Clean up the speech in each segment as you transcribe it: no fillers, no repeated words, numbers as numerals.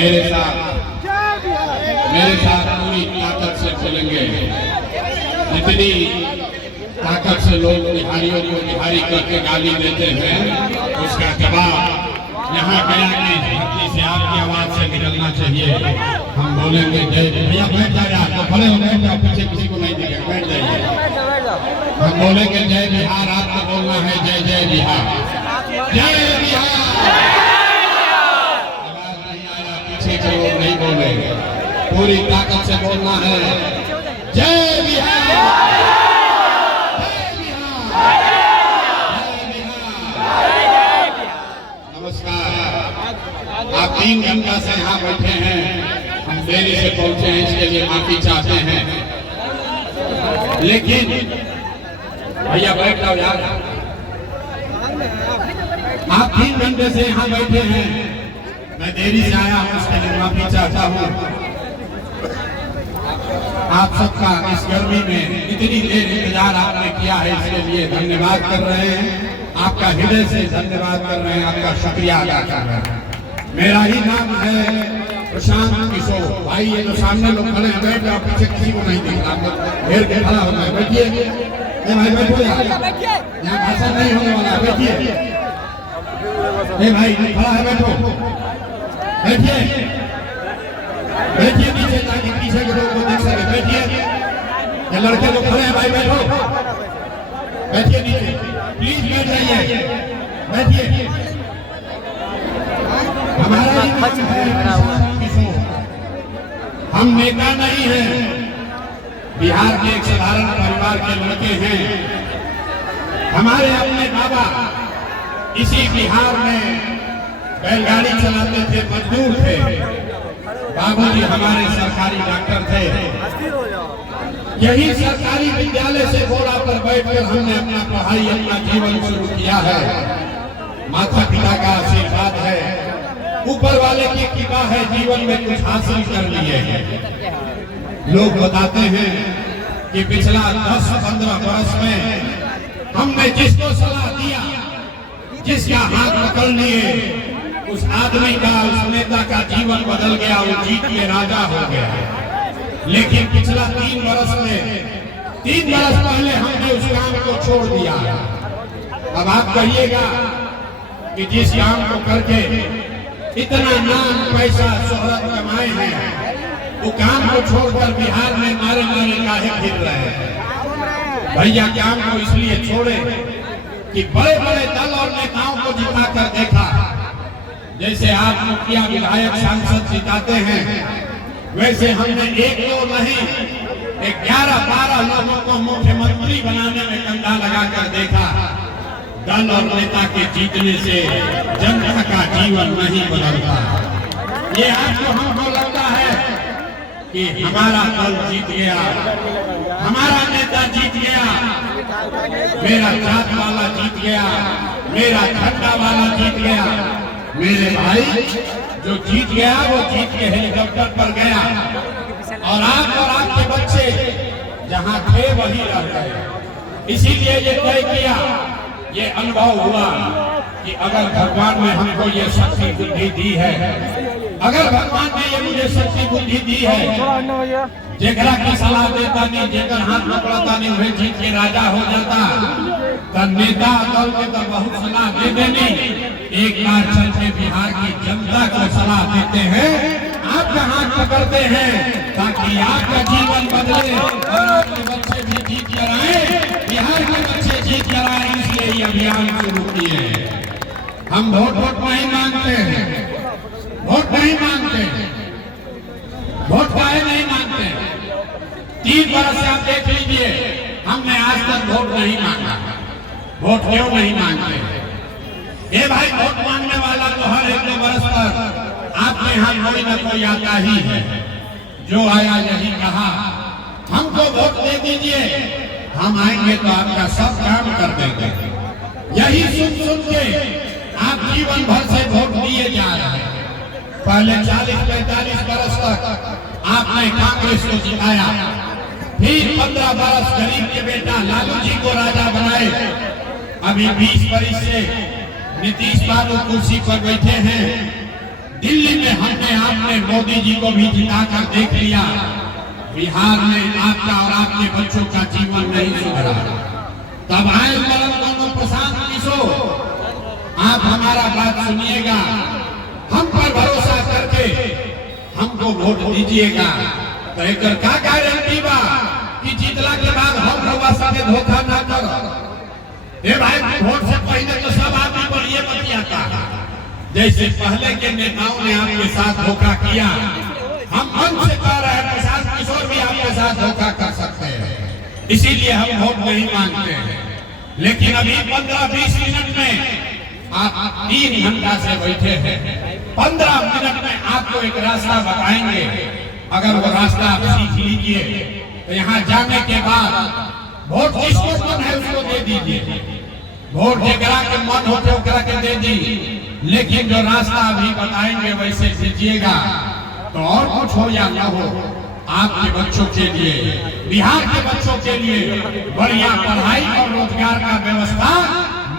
मेरे साथ पूरी ताकत से चलेंगे। जितनी ताकत से लोग बिहारियों को बिहारी करके गाली देते हैं, उसका जवाब यहाँ गया कि धरती से आपकी आवाज से निकलना चाहिए। हम बोलेंगे जय भैया, बैठ जाए तो भले हो, बैठ जाओ, पीछे किसी को नहीं दिखे, बैठ जाइए। हम बोलेंगे जय बिहार, आपको बोलना है जय जय बिहार, जय बिहार। आवाज नहीं आया, पीछे के लोग नहीं बोलेंगे, पूरी ताकत से बोलना है जय बिहार, जय बिहार, जय बिहार। नमस्कार। आप 3 घंटा से यहाँ बैठे हैं, हम देरी से पहुंचे हैं, इसके लिए माफी चाहते हैं। लेकिन भैया बैठ जाओ यार, आप 3 घंटे से यहाँ बैठे हैं, मैं देरी से आया हूँ, इसके लिए माफी चाहता हूँ। आप सबका इस गर्मी में इतनी देर इंतजार आपने किया है, इसके लिए धन्यवाद कर रहे हैं, आपका हृदय से धन्यवाद कर रहे हैं, आपका शुक्रिया अदा कर रहे हैं। मेरा ही नाम है प्रशांत किशोर। भाई ये जो सामने लोग खड़े हैं, बैठ जाओ, पीछे किसी को नहीं दिख रहा, घेर के खड़ा होना है, बैठिए भाई, बैठो यार, यहाँ भाषण नहीं होने वाला, बैठिए भाई, खड़ा है, बैठो, बैठिए बैठिए नीचे, ताकि पीछे के लोग को देख सके, बैठिए। ये लड़के लोग खड़े हैं भाई, बैठो, बैठिए नीचे, प्लीज बैठ जाइए, बैठिए। हमारा हम नेता नहीं हैं, बिहार के एक साधारण परिवार के लड़के हैं। हमारे अपने बाबा इसी बिहार में बैलगाड़ी चलाते थे, मजदूर थे। बाबूजी हमारे सरकारी डॉक्टर थे। यही सरकारी विद्यालय से घोड़ा पर बैठकर हमने अपना पढ़ाई, अपना जीवन शुरू किया है। माता पिता का आशीर्वाद है, ऊपर वाले की कृपा है, जीवन में कुछ हासिल कर लिए हैं। लोग बताते हैं कि पिछला 10-15 वर्ष में हमने जिसको सलाह दिया, जिसका हाथ पकड़ लिए, उस आदमी का, उस नेता का जीवन बदल गया, वो जीत के राजा हो गया। लेकिन पिछला 3 वर्ष में, 3 वर्ष पहले हमने उस काम को छोड़ दिया। अब आप कहिएगा कि जिस काम को करके इतना नाम, पैसा, शोहरत कमाए हैं, वो काम को छोड़कर बिहार में मारे मारे काहे फिर रहे हैं। भैया काम को इसलिए छोड़े कि बड़े बड़े दल और नेताओं को जिता कर देखा। जैसे आप मुखिया, विधायक, सांसद जिताते हैं, वैसे हमने 1-2 नहीं, 11-12 लोगों को मुख्यमंत्री बनाने में कंधा लगाकर देखा। दल और नेता के जीतने से जनता का जीवन नहीं बदलता। ये आपको हमको लगता है कि हमारा दल जीत गया, हमारा नेता जीत गया, मेरा जात वाला जीत गया, मेरा झंडा वाला जीत गया। मेरे भाई, जो जीत गया वो जीत के हेलीकॉप्टर पर गया, और आप और आपके बच्चे जहां थे वहीं रह गए। इसीलिए ये तय किया, ये अनुभव हुआ कि अगर भगवान ने हमको ये शक्ति बुद्धि दी है, अगर भगवान ने ये मुझे शक्ति बुद्धि दी है, जेकरा की सलाह देता नहीं, जेकर हाथ पकड़ता नहीं, वह जीत के राजा हो जाता। तो नेता दल के तो बहुत सलाह दे देनी, एक बार चल के बिहार की जनता को सलाह देते हैं, आपका हाथ पकड़ते हैं, ताकि आपका जीवन बदले और आपके बच्चे भी जीत कर आए, बिहार के बच्चे जीत कर आए। इसलिए ये अभियान शुरू किए। हम वोट नहीं मांगते हैं, वोट नहीं मांगते, वोट काहे नहीं मांगते। 3 वर्ष से आप देख लीजिए, हमने आज तक वोट नहीं मांगा। वोट क्यों नहीं मांगते? ये भाई, वोट मांगने वाला तो हर 1-2 वर्ष तक आपके यहाँ कोई न कोई आता ही है। जो आया यही कहा, हमको वोट दे दीजिए, हम आएंगे तो आपका सब काम कर देंगे। यही सुन के आप जीवन भर से वोट दिए जा रहे हैं। पहले 40-45 वर्ष तक आपने कांग्रेस को जिताया, फिर 15 वर्ष गरीब के बेटा लालू जी को राजा बनाए। अभी 20 वर्ष से नीतीश बाबू कुर्सी पर बैठे हैं। दिल्ली में हमने आपने मोदी जी को भी जिताकर देख लिया, बिहार में आपका और आपके बच्चों का जीवन नहीं सुधरा। तब आए दोनों प्रशांत किशोर, आप हमारा बात सुनिएगा, हम पर भरोसा करके हमको वोट दीजिएगा। तो एक का गारंटी बा कि जीतला के बाद हम रउआ साथे धोखा ना करो। ए भाई, वोट से पहले तो सब आदमी पर ये बतियाता, जैसे पहले के नेताओं ने आपके साथ धोखा किया, हम मन से कह रहे हैं प्रशांत किशोर भी आपके साथ धोखा कर सकते हैं, इसीलिए हम वोट नहीं मांगते हैं। लेकिन अभी 15-20 मिनट में आप 3 घंटा से बैठे हैं, 15 मिनट में आपको एक रास्ता बताएंगे। अगर वो रास्ता आप सीख लीजिए तो यहाँ जाने के बाद वोट जिसको मन है उसको दे दीजिए, वोट जेकरा के मन होते ओकरा के दे दी। लेकिन जो रास्ता अभी बताएंगे वैसे दीजिएगा, तो और कुछ हो या न हो, आपके बच्चों के लिए, बिहार के बच्चों के लिए बढ़िया पढ़ाई और रोजगार का व्यवस्था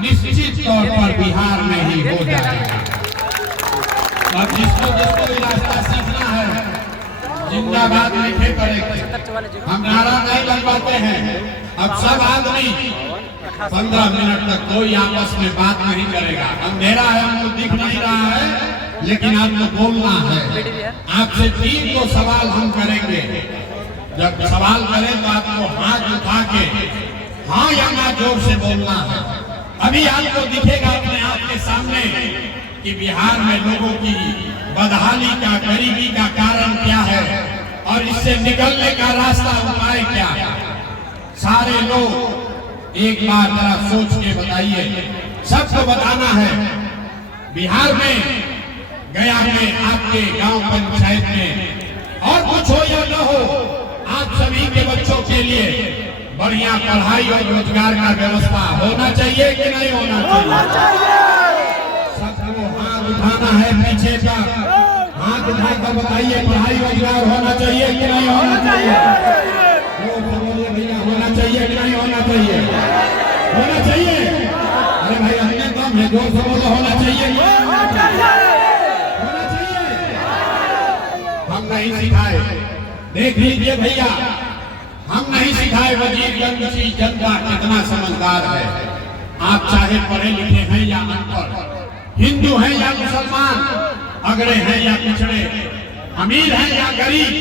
निश्चित तौर पर बिहार में ही हो जाएगा। और जिसको जिसको रास्ता सीखना है, जिंदाबाद लिखे करेंगे, हम नारा नहीं लगवाते हैं। अब सब आदमी 15 मिनट तक कोई आपस में बात नहीं करेगा। अंधेरा है, हमको दिख नहीं रहा है, लेकिन आपको बोलना है। आपसे 3 को सवाल हम करेंगे। जब सवाल करें तो आपको हाथ उठा के हाँ या ना जोर से बोलना है। अभी आपको दिखेगा अपने आप के सामने कि बिहार में लोगों की बदहाली का, गरीबी का कारण क्या है और इससे निकलने का रास्ता, उपाय क्या है। सारे लोग एक बार जरा सोच के बताइए, सबको बताना है। बिहार में, गया में, आपके गांव पंचायत में, और कुछ हो या न हो, आप सभी के बच्चों के लिए बढ़िया पढ़ाई और रोजगार का व्यवस्था होना चाहिए कि नहीं होना चाहिए? सबको हाथ उठाना है, पीछे का हाथ उठाकर बताइए, पढ़ाई रोजगार होना चाहिए कि नहीं होना चाहिए? भैया, होना चाहिए कि नहीं होना चाहिए? होना चाहिए। अरे भाई, अपने दम है, जोर से बोलो, होना चाहिए। होना चाहिए। हम नहीं सिखाए, देख लीजिए भैया, हम नहीं सिखाए वजीरगंज की जनता कितना समझदार है। आप चाहे पढ़े लिखे हैं या अनपढ़, हिंदू हैं या मुसलमान, अगड़े हैं या पिछड़े, अमीर हैं या गरीब,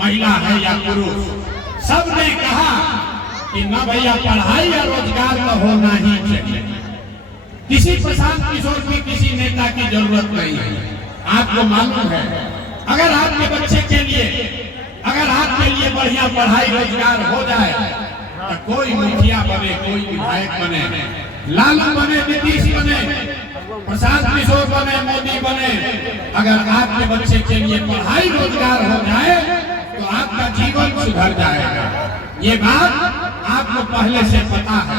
महिला है या पुरुष, सबने कहा कि न भैया पढ़ाई या रोजगार तो होना ही चाहिए। किसी प्रशांत किशोर की, किसी नेता की जरूरत नहीं है। आपको मालूम है, अगर आपके बच्चे के लिए, अगर आपके लिए बढ़िया पढ़ाई रोजगार हो जाए तो कोई मुखिया बने, कोई विधायक बने, लालू बने, नीतीश बने, प्रशांत किशोर बने, मोदी बने, अगर आपके बच्चे के लिए पढ़ाई रोजगार हो जाए तो आपका जीवन सुधर जाएगा। ये बात आपको पहले से पता है।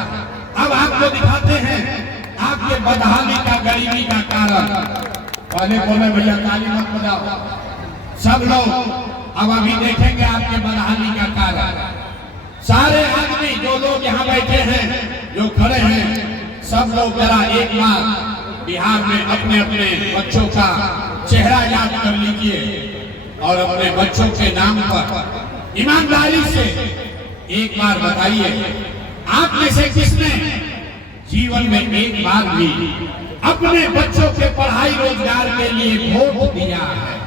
अब आपको दिखाते हैं आपके बदहाली का, गरीबी का कारण। पहले बोले भैया ताली मत बजाओ, सब लोग अब अभी देखेंगे आपके बदहाली का कारण। सारे आदमी, जो लोग यहाँ बैठे हैं, जो खड़े हैं, सब लोग जरा एक बार बिहार में अपने अपने बच्चों का चेहरा याद कर लीजिए और अपने बच्चों के नाम पर ईमानदारी से एक बार बताइए, आप में से किसने जीवन में एक बार भी अपने बच्चों के पढ़ाई रोजगार के लिए वोट दिया है?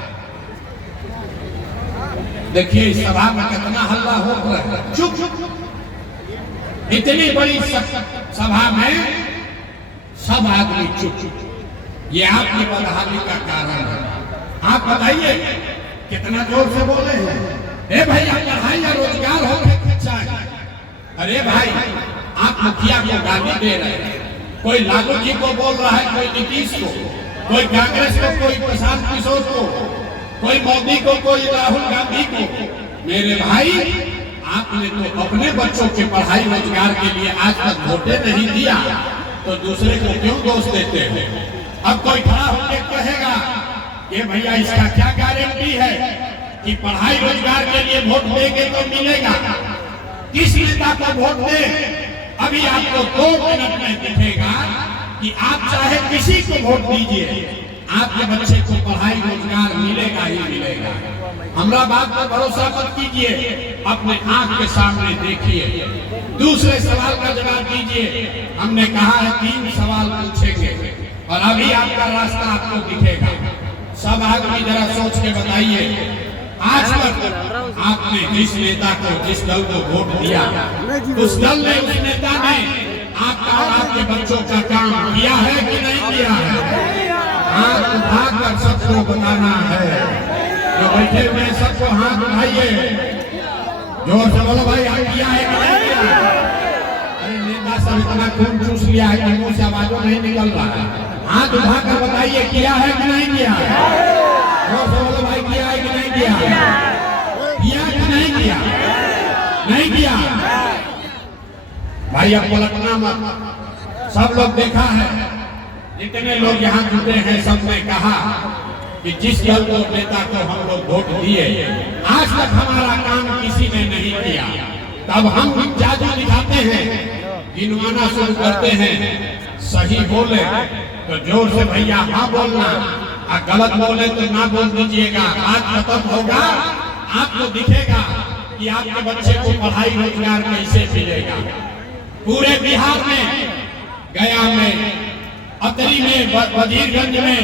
देखिए इस सभा में कितना हल्ला हो रहा है। चुप। इतनी बड़ी सभा में सब आदमी चुप। ये आपकी बदहाली का कारण है। आप बताइए कितना जोर से बोले हैं, ए भैया पढ़ाई या रोजगार हो चाहिए। अरे भाई, आप मुखिया को गाली दे रहे हैं, कोई लालू जी को बोल रहा है, कोई नीतीश को, कोई कांग्रेस को, कोई प्रशांत किशोर को, कोई मोदी को, कोई राहुल गांधी को। मेरे भाई, आपने तो अपने बच्चों के पढ़ाई रोजगार के लिए आज तक वोटे नहीं दिया, तो दूसरे को क्यों दोष देते हैं? अब कोई खड़ा होकर कहेगा कि भैया इसका क्या गारंटी है कि पढ़ाई रोजगार के लिए वोट देंगे तो मिलेगा? किस नेता को वोट दे? अभी आपको 2 मिनट में दिखेगा कि आप चाहे किसी को वोट दीजिए, आपके बच्चे को पढ़ाई रोजगार मिलेगा ही मिलेगा। हमरा बात पर भरोसा मत कीजिए, अपने आंख के सामने देखिए। दूसरे सवाल का जवाब दीजिए। हमने कहा है 3 सवाल पूछेंगे और अभी आपका रास्ता आपको दिखेगा। सब आदमी जरा सोच के बताइए, आज तक आपने जिस नेता को, जिस दल को वोट दिया, उस दल ने, उस नेता ने आपका और आपके बच्चों का काम किया है कि नहीं किया है? हाथ उठाकर सबको बताना है। जो बैठे हुए सबको हाथ उठाइए, जोर से बोलो भाई, किया है कि नहीं किया? अरे नेता सब इतना खून चूस लिया है कि मुंह से आवाजों नहीं निकल रहा है। हाथ उठाकर बताइए, किया है कि नहीं किया? जोर से बोलो भाई, किया है कि नहीं किया? किया कि नहीं किया? नहीं किया भाई, अब पलटना मत। सब लोग देखा है, जितने लोग यहाँ जुटे हैं, सबने कहा कि जिस दल को, नेता को हम लोग वोट दिए, आज तक हमारा काम किसी ने नहीं किया। तब हम जादू दिखाते हैं, गिनवाना शुरू करते हैं। सही बोले तो जोर से भैया हाँ बोलना, और गलत बोले तो ना बोल दीजिएगा। बात खत्म होगा, आपको दिखेगा कि आपके बच्चे को पढ़ाई रोजगार कैसे मिलेगा। पूरे बिहार में, गया में, अतरी में, वजीरगंज में,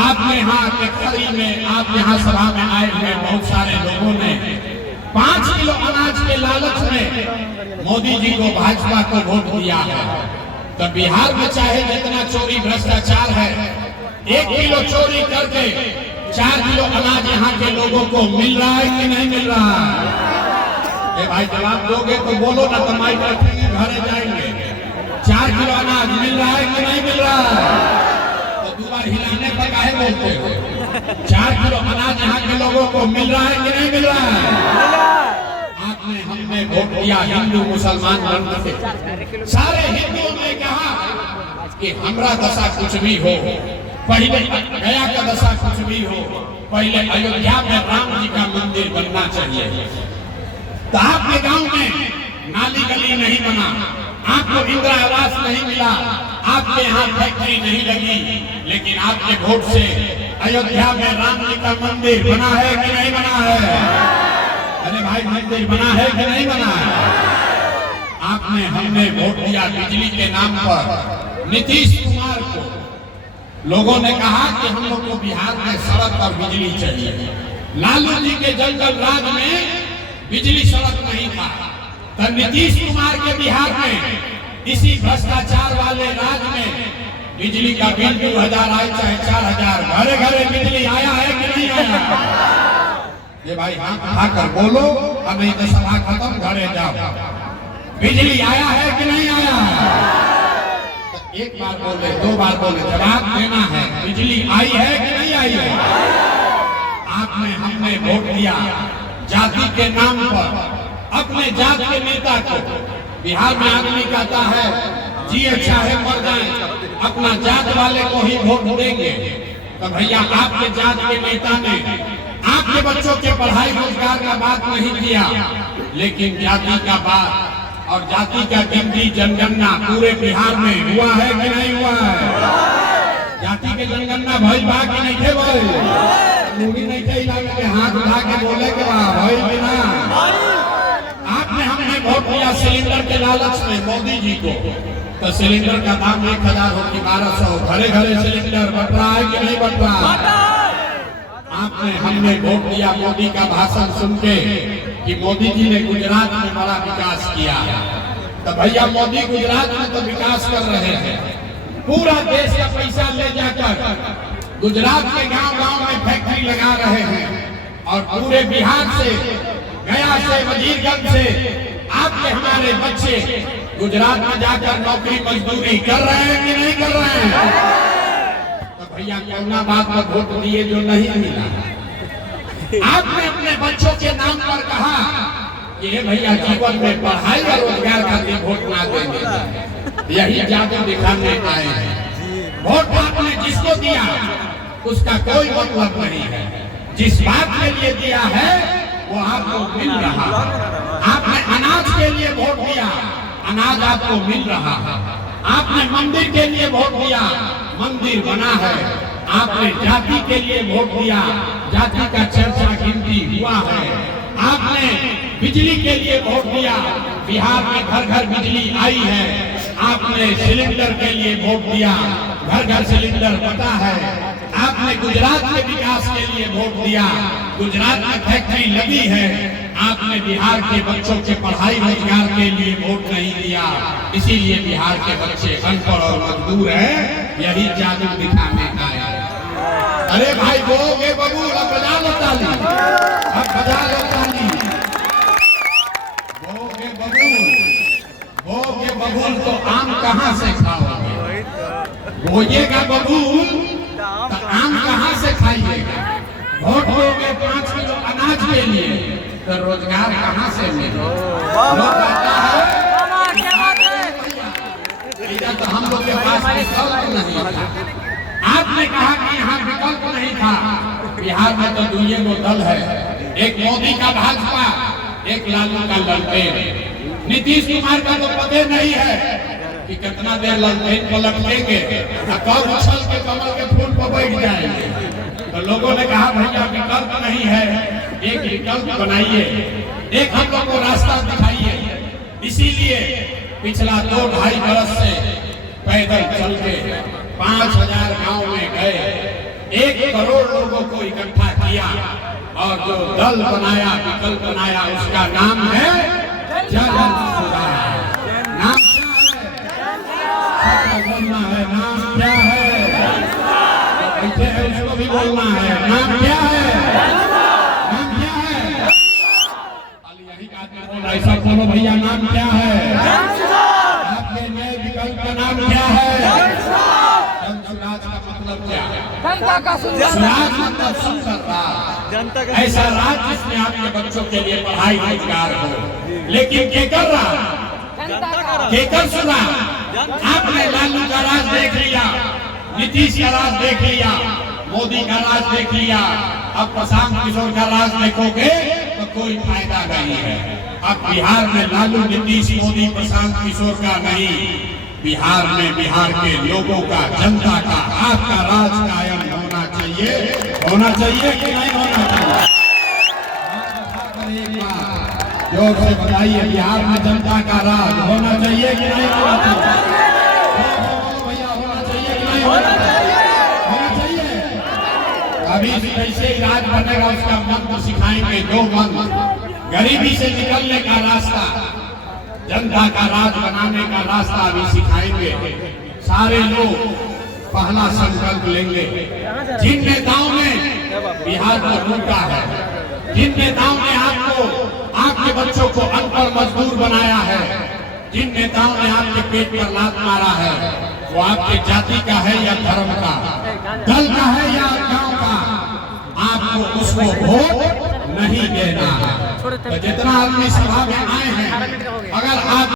आपने यहाँ खड़ी में, आप यहाँ सभा में आए हुए बहुत सारे लोगों ने 5 किलो अनाज के लालच में मोदी जी को, भाजपा को वोट दिया है। तो बिहार में चाहे जितना चोरी भ्रष्टाचार है, 1 किलो चोरी करके 4 किलो अनाज यहाँ के लोगों को मिल रहा है कि नहीं मिल रहा है? भाई जवाब दोगे तो बोलो ना, तो माइक रखेंगे, घरे जाएंगे। 4 किलो अनाज मिल रहा है कि नहीं मिल रहा है? तो 2 बार हिलाने पर काहे बोलते हो? 4 किलो अनाज यहाँ के लोगों को मिल रहा है कि नहीं मिल रहा है? आपने, हमने वोट दिया हिंदू मुसलमान बन के। सारे हिंदुओं ने कहा कि हमरा दशा कुछ भी हो, पहले गया का दशा कुछ भी हो, पहले अयोध्या में राम जी का मंदिर बनना चाहिए। तो आपके गांव में नाली गली नहीं बना, आपको इंदिरा आवास नहीं मिला, आपके यहाँ फैक्ट्री नहीं लगी, लेकिन आपके वोट से अयोध्या में राम जी का मंदिर बना है कि नहीं बना है? अरे भाई, मंदिर बना है कि नहीं बना है? आपने, हमने वोट दिया बिजली के नाम पर नीतीश कुमार को। लोगों ने कहा कि हम लोग को बिहार में सड़क और बिजली चाहिए। लालू जी के जंगल राज में बिजली सड़क नहीं था, तो नीतीश कुमार के बिहार में इसी भ्रष्टाचार वाले राज में बिजली का बिल 2000 आए चाहे 4000, घरे घरे बिजली आया है कि नहीं आया? ये भाई हाथ उठाकर बोलो, और नहीं तो सभा खत्म, घरे जाओ। बिजली आया है कि नहीं आया? तो 1 बार बोले, 2 बार बोले, जवाब देना है। बिजली आई है कि नहीं आई है? आपने, हमने वोट दिया जाति के नाम पर, अपने जात के नेता को। बिहार में आदमी कहता है जिए चाहे मर जाए, अपना जात वाले को ही वोट देंगे। तो भैया, आपके जात के नेता ने आपके बच्चों के पढ़ाई रोजगार का बात नहीं किया, लेकिन जाति का बात और जाति का गिनती, जनगणना पूरे बिहार में हुआ है कि नहीं हुआ है? जाति के जनगणना भइल बा कि नहीं थे? भाई मुड़ी नहीं थे, के हाथ उठा के बोले के भाई बिना। आपने, हमने वोट दिया सिलेंडर के लालच में मोदी जी को। तो सिलेंडर का दाम 1000 हो कि 1200, घरे घरे सिलेंडर बट रहा है कि नहीं बट रहा? आपने, हमने वोट दिया मोदी का भाषण सुन के कि मोदी जी ने गुजरात में बड़ा विकास किया। तो भैया, मोदी गुजरात में तो विकास कर रहे हैं, पूरा देश का पैसा ले जाकर गुजरात के गांव-गांव में फैक्ट्री लगा रहे हैं, और पूरे बिहार से, गया से, वजीरगंज से आपके, हमारे बच्चे गुजरात में जाकर नौकरी मजदूरी कर रहे हैं कि नहीं कर रहे हैं? तो भैया, कौना बात पर वोट दिए जो नहीं मिला? आपने अपने बच्चों के नाम पर कहा कि भैया, जीवन में पढ़ाई और रोजगार का वोट ना देंगे। यही जादू दिखाने आए हैं। वोट आपने जिसको दिया उसका कोई मतलब नहीं है, जिस बात के लिए दिया है वो आपको मिल रहा है। आपने अनाज के लिए वोट दिया, अनाज आपको मिल रहा है। आपने मंदिर के लिए वोट दिया, मंदिर बना है। आपने जाति के लिए वोट दिया, जाति का चर्चा गिनती हुआ है। आपने बिजली के लिए वोट दिया, बिहार में घर घर बिजली आई है। आपने सिलेंडर के लिए वोट दिया, घर घर सिलेंडर पता है। आपने गुजरात के विकास के लिए वोट दिया, गुजरात में फैक्ट्री लगी है। आपने बिहार के बच्चों के पढ़ाई रोजगार के लिए वोट नहीं दिया, इसीलिए बिहार के बच्चे अनपढ़ और मजदूर हैं। यही जादू दिखाने का है। अरे भाई बोगे बबूल, अब बजा लो ताली, अब बजा लो ताली। बोगे बबूल तो आम कहाँ से खाओगे? बोइएगा बबूल तो आम कहाँ से खाइएगा? वोट दोगे 5 किलो अनाज के लिए तो रोजगार कहाँ से मिलेगा? तो हम लोग के पास विकल्प नहीं था। आपने कहा कि यहाँ विकल्प नहीं था। बिहार में तो दुनिया को दल है, एक मोदी का भाजपा, एक लालू का ललटेन। नीतीश कुमार का तो पता नहीं है कि कितना देर ललटेन को लटकेंगे, कब उछल के कमल के फूल पर बैठ जाएंगे। तो लोगों ने कहा भैया विकल्प नहीं है, एक विकल्प बनाइए, एक हम लोग को रास्ता दिखाइए। इसीलिए पिछला 2-2.5 बरस से पैदल चल के 5000 गांव में गए, 1 करोड़ लोगों को इकट्ठा किया और जो दल बनाया, विकल्प बनाया, उसका नाम है जन सुराज। नाम क्या है? बोलना है, नाम क्या है? बैठे हैं उसको भी बोलना है, नाम क्या है? नाम क्या है? यही का ऐसा बोलो भैया, नाम क्या है? आपके नए विकल्प का नाम क्या है? जनसुराज का मतलब क्या है? सुराज मतलब सुंदर राज, ऐसा राज जिसमें आपके बच्चों के लिए पढ़ाई रोजगार हो। लेकिन केकर राज, केकर सुराज? आपने लालू का राज देख लिया, नीतीश का राज देख लिया, मोदी का राज देख लिया। अब प्रशांत किशोर का राज देखोगे तो कोई फायदा नहीं है। अब बिहार में लालू, नीतीश, मोदी, प्रशांत किशोर का नहीं, बिहार में बिहार के लोगों का, जनता का, आपका राज कायम होना चाहिए। होना चाहिए कि नहीं होना चाहिए? जोर से बताइए, बिहार में जनता का राज होना चाहिए कि नहीं होना चाहिए? भैया होना चाहिए कि नहीं होना चाहिए? होना चाहिए। अभी कैसे राज बनेगा उसका मंत्र सिखाएंगे, जो मंत्र गरीबी से निकलने का रास्ता, जनता का राज बनाने का रास्ता अभी सिखाएंगे। सारे लोग पहला संकल्प लेंगे। जिन नेताओं ने बिहार को लूटा है, जिन नेताओं ने आपको, आपके बच्चों को अनपढ़ मजदूर बनाया है, जिन नेताओं ने आपके पेट पर लात मारा है, वो आपके जाति का है या धर्म का, दल का है या गांव का, आपको उसको वोट नहीं देना है। तो जितना आदमी सभा में आए हैं, अगर आप